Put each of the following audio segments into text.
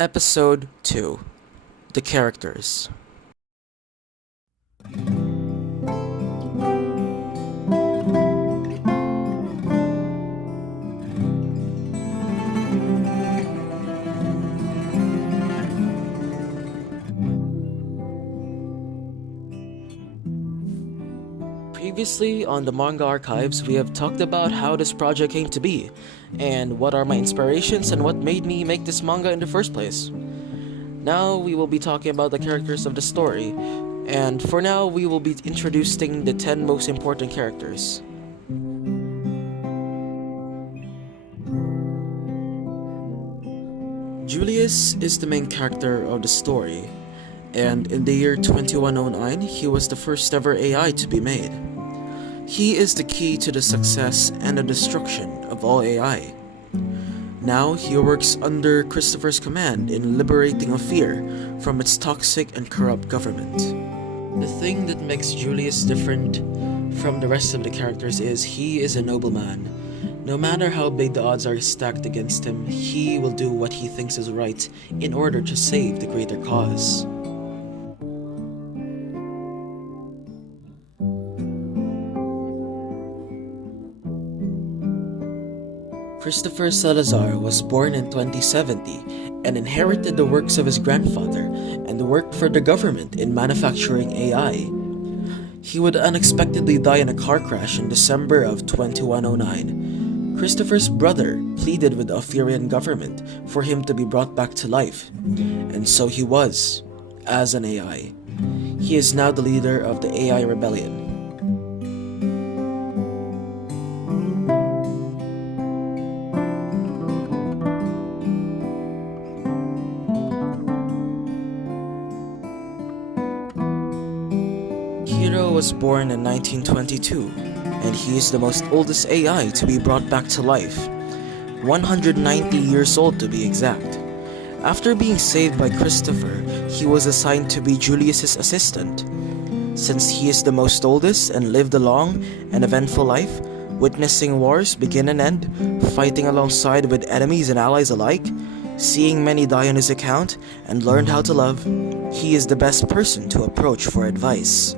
Episode 2: The Characters. Previously on the Manga Archives, we have talked about how this project came to be, and what are my inspirations and what made me make this manga in the first place. Now we will be talking about the characters of the story, and for now we will be introducing the 10 most important characters. Julius is the main character of the story, and in the year 2109 he was the first ever AI to be made. He is the key to the success and the destruction of all AI. Now he works under Christopher's command in liberating Ophir from its toxic and corrupt government. The thing that makes Julius different from the rest of the characters is he is a nobleman. No matter how big the odds are stacked against him, he will do what he thinks is right in order to save the greater cause. Christopher Salazar was born in 2070 and inherited the works of his grandfather and worked for the government in manufacturing AI. He would unexpectedly die in a car crash in December of 2109. Christopher's brother pleaded with the Ophirian government for him to be brought back to life, and so he was, as an AI. He is now the leader of the AI rebellion. Hiro was born in 1922, and he is the most oldest AI to be brought back to life, 190 years old to be exact. After being saved by Christopher, he was assigned to be Julius's assistant. Since he is the most oldest and lived a long and eventful life, witnessing wars begin and end, fighting alongside with enemies and allies alike, seeing many die on his account, and learned how to love, he is the best person to approach for advice.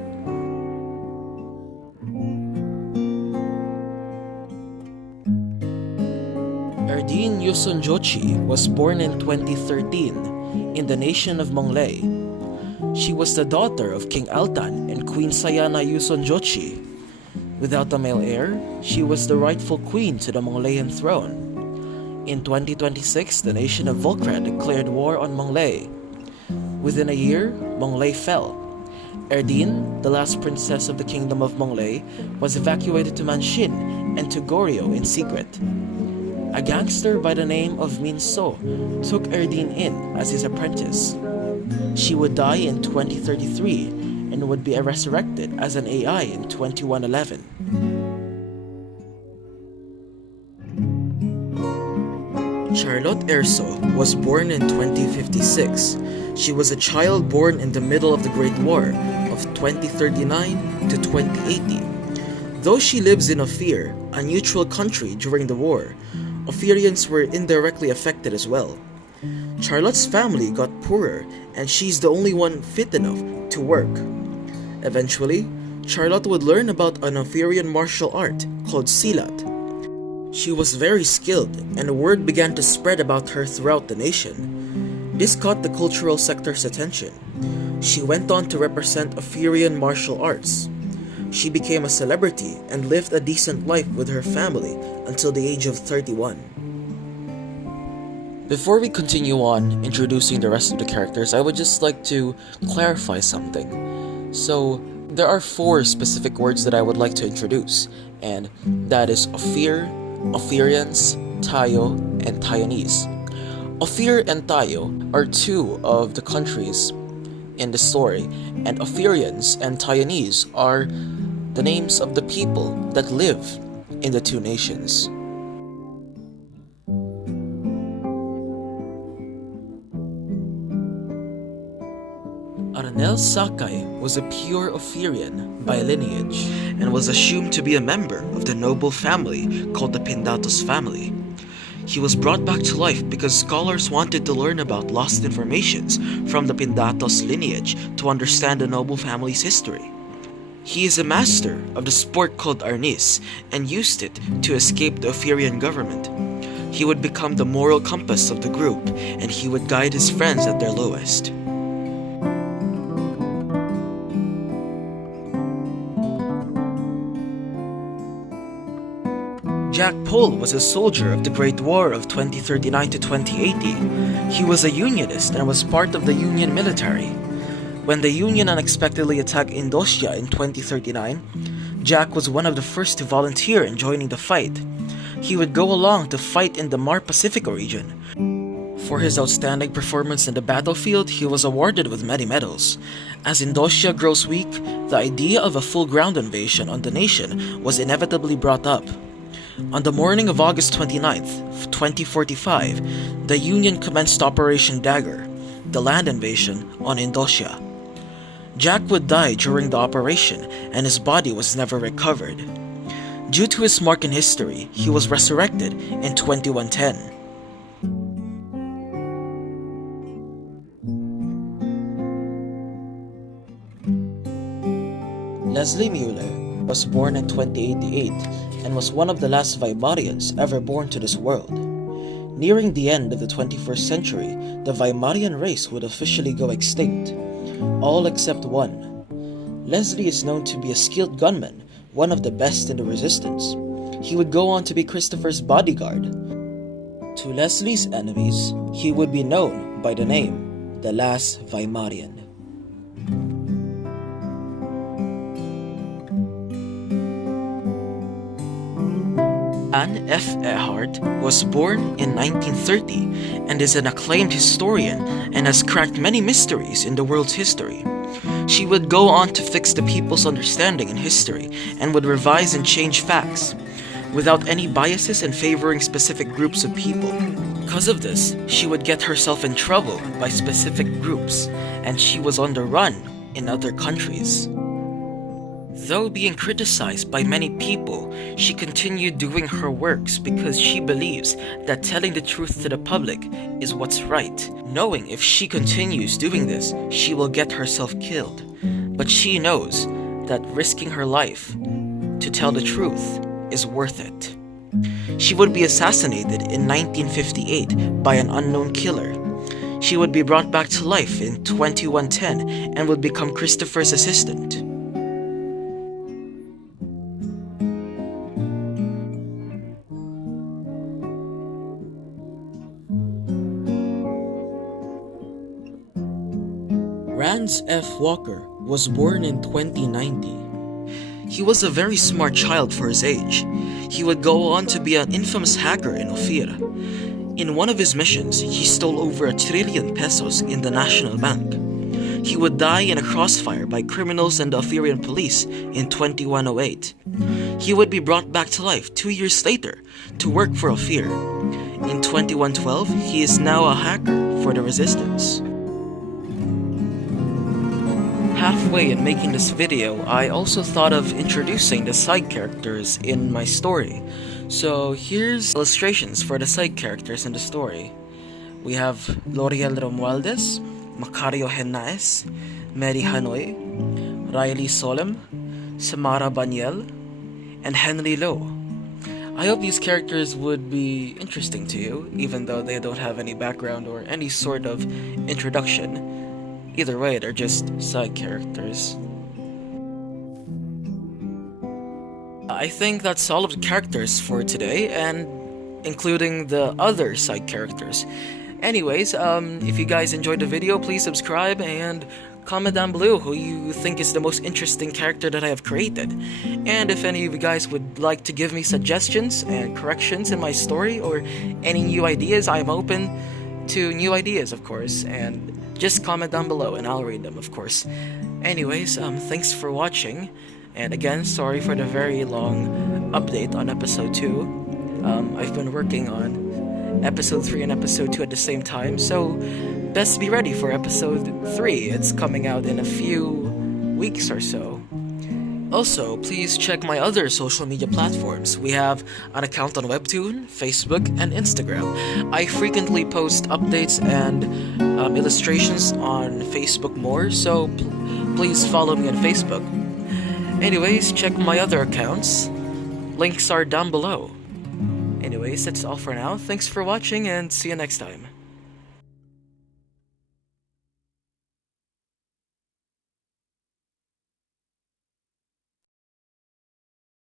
Erdine Yusunjochi was born in 2013 in the nation of Monglei. She was the daughter of King Altan and Queen Sayana Yusunjochi. Without a male heir, she was the rightful queen to the Mongolian throne. In 2026, the nation of Volcra declared war on Monglei. Within a year, Monglei fell. Erdine, the last princess of the kingdom of Monglei, was evacuated to Manshin and to Goryeo in secret. A gangster by the name of Min So took Erdine in as his apprentice. She would die in 2033 and would be resurrected as an AI in 2111. Charlotte Erso was born in 2056. She was a child born in the middle of the Great War of 2039 to 2080. Though she lives in Ophir, a neutral country during the war, Ophirians were indirectly affected as well. Charlotte's family got poorer, and she's the only one fit enough to work. Eventually, Charlotte would learn about an Ophirian martial art called Silat. She was very skilled, and word began to spread about her throughout the nation. This caught the cultural sector's attention. She went on to represent Ophirian martial arts. She became a celebrity and lived a decent life with her family until the age of 31. Before we continue on introducing the rest of the characters, I would just like to clarify something. So, there are 4 specific words that I would like to introduce, and that is Ophir, Ophirians, Tayo, and Taiwanese. Ophir and Tayo are 2 of the countries in the story, and Ophirians and Taiwanese are the names of the people that live in the 2 nations. Arnel Sakai was a pure Ophirian by lineage and was assumed to be a member of the noble family called the Pindatos family. He was brought back to life because scholars wanted to learn about lost informations from the Pindatos lineage to understand the noble family's history. He is a master of the sport called Arnis and used it to escape the Ophirian government. He would become the moral compass of the group and he would guide his friends at their lowest. Jack Pole was a soldier of the Great War of 2039 to 2080. He was a Unionist and was part of the Union military. When the Union unexpectedly attacked Indonesia in 2039, Jack was one of the first to volunteer in joining the fight. He would go along to fight in the Mar Pacifico region. For his outstanding performance in the battlefield, he was awarded with many medals. As Indonesia grows weak, the idea of a full ground invasion on the nation was inevitably brought up. On the morning of August 29th, 2045, the Union commenced Operation Dagger, the land invasion on Indonesia. Jack would die during the operation and his body was never recovered. Due to his mark in history, he was resurrected in 2110. Leslie Mueller was born in 2088 and was one of the last Weimarians ever born to this world. Nearing the end of the 21st century, the Weimarian race would officially go extinct, all except one. Leslie is known to be a skilled gunman, one of the best in the resistance. He would go on to be Christopher's bodyguard. To Leslie's enemies, he would be known by the name, the Last Weimarian. Anne F. Ehart was born in 1930 and is an acclaimed historian and has cracked many mysteries in the world's history. She would go on to fix the people's understanding in history and would revise and change facts, without any biases and favoring specific groups of people. Because of this, she would get herself in trouble by specific groups, and she was on the run in other countries. Though being criticized by many people, she continued doing her works because she believes that telling the truth to the public is what's right, knowing if she continues doing this, she will get herself killed. But she knows that risking her life to tell the truth is worth it. She would be assassinated in 1958 by an unknown killer. She would be brought back to life in 2110 and would become Christopher's assistant. Rance F. Walker was born in 2090. He was a very smart child for his age. He would go on to be an infamous hacker in Ophir. In one of his missions, he stole over 1 trillion pesos in the National Bank. He would die in a crossfire by criminals and the Ophirian police in 2108. He would be brought back to life 2 years later to work for Ophir. In 2112, he is now a hacker for the Resistance. Halfway in making this video, I also thought of introducing the side characters in my story. So here's illustrations for the side characters in the story. We have L'Oreal Romualdez, Macario Henaes, Mary Hanoi, Riley Solem, Samara Baniel, and Henry Lowe. I hope these characters would be interesting to you, even though they don't have any background or any sort of introduction. Either way, they're just side characters. I think that's all of the characters for today, and including the other side characters. Anyways, if you guys enjoyed the video, please subscribe and comment down below who you think is the most interesting character that I have created. And if any of you guys would like to give me suggestions and corrections in my story or any new ideas, I'm open to new ideas, of course, and just comment down below and I'll read them, of course. Anyways, thanks for watching, and again, sorry for the very long update on episode 2. I've been working on episode 3 and episode 2 at the same time, so best be ready for episode 3. It's coming out in a few weeks or so. Also, please check my other social media platforms. We have an account on Webtoon, Facebook, and Instagram. I frequently post updates and illustrations on Facebook more, so please follow me on Facebook. Anyways, check my other accounts. Links are down below. Anyways, that's all for now. Thanks for watching and see you next time.